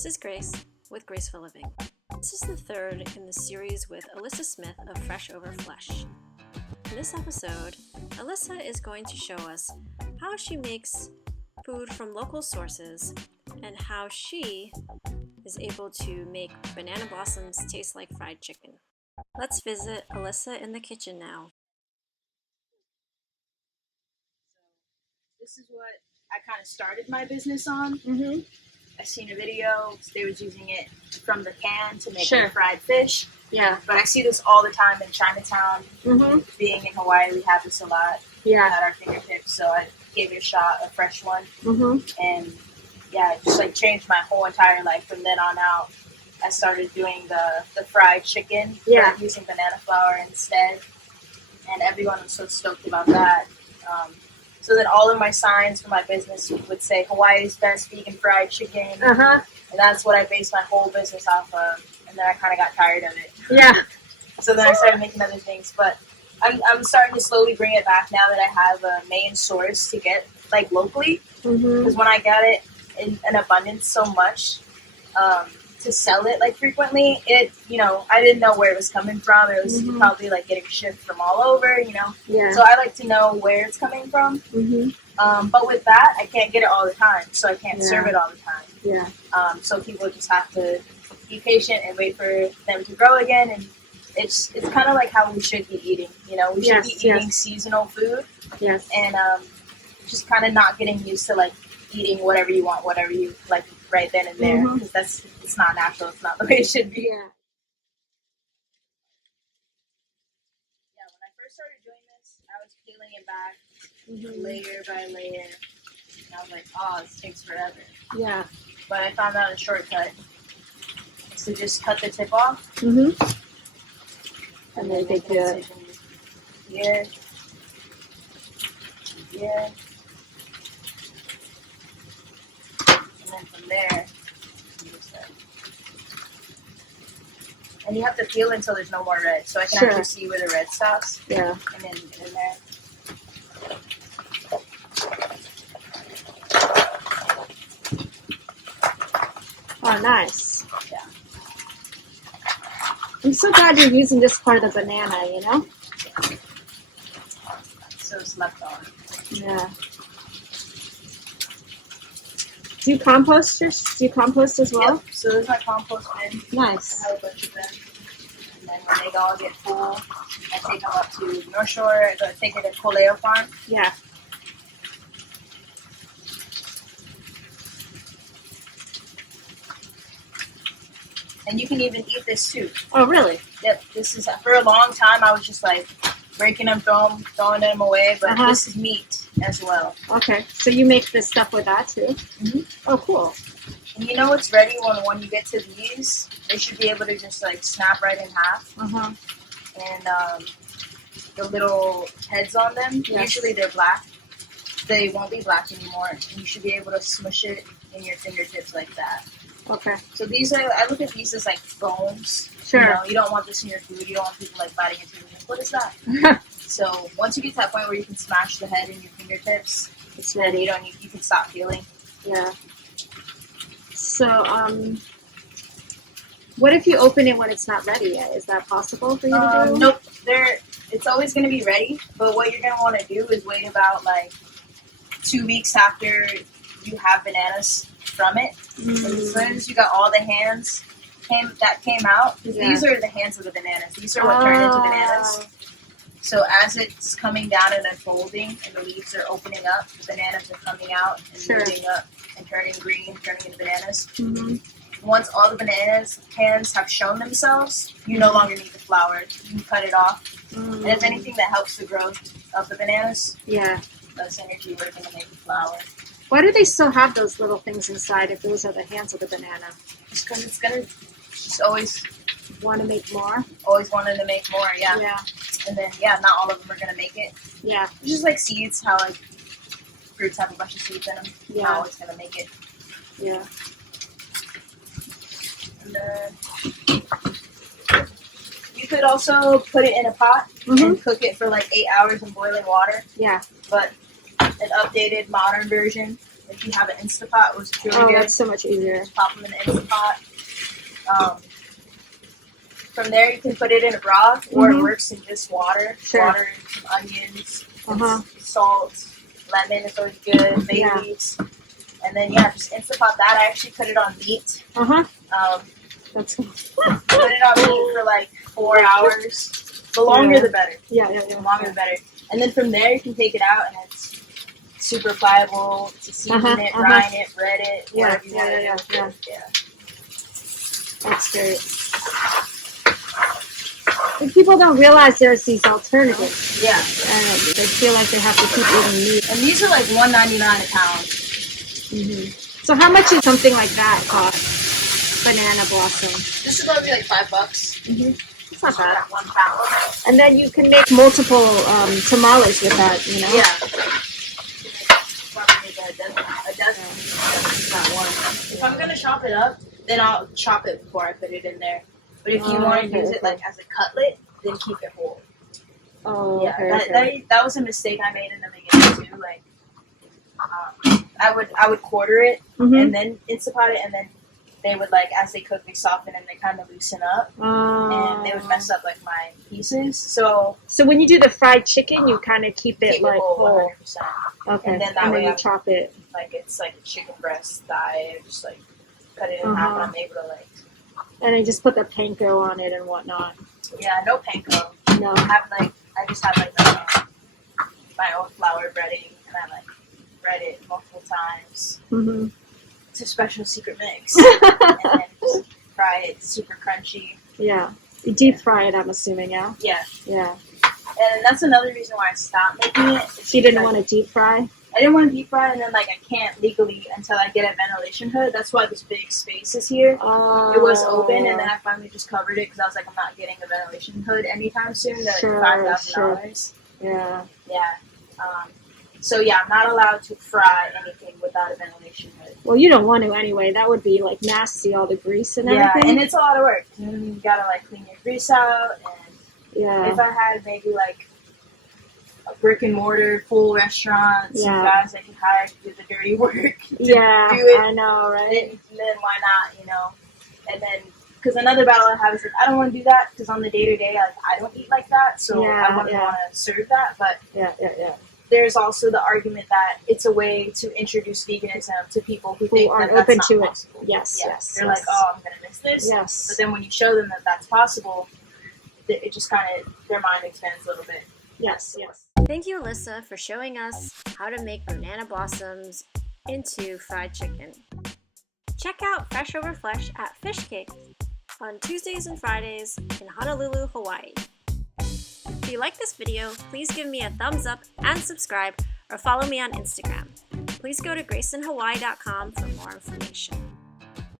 This is Grace with Graceful Living. This is the third in the series with Alyssa Smith of Fresh Over Flesh. In this episode, Alyssa is going to show us how she makes food from local sources and how she is able to make banana blossoms taste like fried chicken. Let's visit Alyssa in the kitchen now. This is what I kind of started my business on. Mm-hmm. I seen a video. They was using it from the can to make Sure. fried fish. Yeah. But I see this all the time in Chinatown. Mm-hmm. Being in Hawaii, we have this a lot at our fingertips. So I gave it a shot, a fresh one. Mm-hmm. And yeah, it just like changed my whole entire life. From then on out, I started doing the fried chicken. Yeah. Using banana flour instead. And everyone was so stoked about that. So then all of my signs for my business would say Hawaii's best vegan fried chicken. Uh-huh. And that's what I based my whole business off of. And then I kind of got tired of it. Yeah. So then I started making other things. But I'm starting to slowly bring it back now that I have a main source to get like locally. Mm-hmm. Because when I got it in an abundance so much, to sell it like frequently, I didn't know where it was coming from. It was probably like getting shipped from all over, Yeah. So I like to know where it's coming from. Mm-hmm. But with that, I can't get it all the time, so I can't serve it all the time. Yeah. So people just have to be patient and wait for them to grow again. And it's kind of like how we should be eating. We should be eating seasonal food. Yes. And just kind of not getting used to like eating whatever you want, whatever you like right then and there, because it's not natural. It's not the way it should be. Yeah. Yeah, when I first started doing this, I was peeling it back layer by layer. And I was like, oh, this takes forever. Yeah. But I found out a shortcut. Is to just cut the tip off. Mm-hmm. And then take the incision here. Here. And then from there, and you have to peel until there's no more red, so I can actually see where the red stops. Yeah. And then get in there. Oh, nice. Yeah. I'm so glad you're using this part of the banana, So it's left on. Yeah. Do you compost as well? Yep. So there's my compost bin. Nice. I have a bunch of them. And then when they all get full, I take them up to North Shore. I go take it to Koleo Farm. Yeah. And you can even eat this too. Oh, really? Yep. This is, for a long time, I was just like breaking them, throwing them away. But this is meat as well. Okay. So you make this stuff with that too? Mm-hmm. Oh, cool. And you know it's ready when you get to these, they should be able to just like snap right in half. Uh-huh. And the little heads on them, usually they're black. They won't be black anymore. And you should be able to smush it in your fingertips like that. Okay. So I look at these as like bones. Sure. You don't want this in your food. You don't want people like biting into it. Like, what is that? So once you get to that point where you can smash the head in your fingertips, It's ready. you can stop peeling. Yeah. So, what if you open it when it's not ready yet? Is that possible for you to do? Nope. It's always going to be ready, but what you're going to want to do is wait about like 2 weeks after you have bananas from it. And as soon as you got all the hands that came out, these are the hands of the bananas. These are what turn into bananas. So as it's coming down and unfolding and the leaves are opening up, the bananas are coming out and moving up and turning green, turning into bananas. Mm-hmm. Once all the bananas hands have shown themselves, you no longer need the flour. You can cut it off. And if anything that helps the growth of the bananas, that's energy working to make the flour. Why do they still have those little things inside if those are the hands of the banana? Just because it's going to just always want to make more? Always wanted to make more, yeah. Yeah. And then, not all of them are going to make it. Yeah. It's just like seeds, how like fruits have a bunch of seeds in them. Yeah. Not always going to make it. Yeah. And then you could also put it in a pot and cook it for like 8 hours in boiling water. Yeah. But an updated modern version is if you have an Instapot, which is really Oh, good. that's so much easier. Just pop them in the Instapot. From there, you can put it in a broth, or it works in just water. Sure. Water, some onions, salt, lemon is always good, bay leaves. And then, just Instapot that. I actually put it on meat. That's Put it on meat for like 4 hours. The longer, the better. Yeah. The longer, the better. And then from there, you can take it out, and it's super pliable to season it, brine it, bread it, whatever you want to do. Yeah. That's great. And people don't realize there's these alternatives. Yeah. And they feel like they have to keep eating meat. And these are like $1.99 a pound. So how much is something like that cost? Banana blossom. This is going to be like $5. It's not bad. 1 pound. And then you can make multiple tamales with that, you know? Yeah. Probably make a dozen. Not one. If I'm going to chop it up, then I'll chop it before I put it in there. But if you want to use it like as a cutlet, then keep it whole. Oh, yeah. That was a mistake I made in the beginning too. Like, I would quarter it and then Instapot it, and then they would, like, as they cook, they soften and they kind of loosen up, and they would mess up like my pieces. So when you do the fried chicken, you kind of keep it like whole. 100%. Okay. And then that way you chop it. Like it's like a chicken breast thigh. I just like cut it in half, and I'm able to like. And then just put the panko on it and whatnot. Yeah, no panko. No. I just have like my own flour breading, and I like bread it multiple times. It's a special secret mix, and then just fry it super crunchy. Yeah, you deep fry it. I'm assuming, yeah. Yeah. Yeah. And that's another reason why I stopped making it. So you didn't want to deep fry? I didn't want to deep fry, and then like I can't legally until I get a ventilation hood. That's why this big space is here. It was open, and then I finally just covered it because I was like, I'm not getting a ventilation hood anytime soon. They're $5,000. Yeah. Yeah. So yeah, I'm not allowed to fry anything without a ventilation hood. Well, you don't want to anyway. That would be like nasty, all the grease and everything. Yeah, and it's a lot of work. You gotta like clean your grease out, and if I had maybe like a brick and mortar full restaurant, some guys I could hire to do the dirty work. Do it, I know, right? Then why not, you know? And then, because another battle I have is like, I don't want to do that because on the day-to-day, like, I don't eat like that, so I wouldn't want to serve that. But there's also the argument that it's a way to introduce veganism to people who think aren't that open that's to not it. possible. Yes. They're like, oh, I'm going to miss this. Yes. But then when you show them that that's possible, it just kind of, their mind expands a little bit. Yes. Thank you, Alyssa, for showing us how to make banana blossoms into fried chicken. Check out Fresh Over Flesh at Fish Cakes on Tuesdays and Fridays in Honolulu, Hawaii. If you like this video, please give me a thumbs up and subscribe, or follow me on Instagram. Please go to graysonhawaii.com for more information.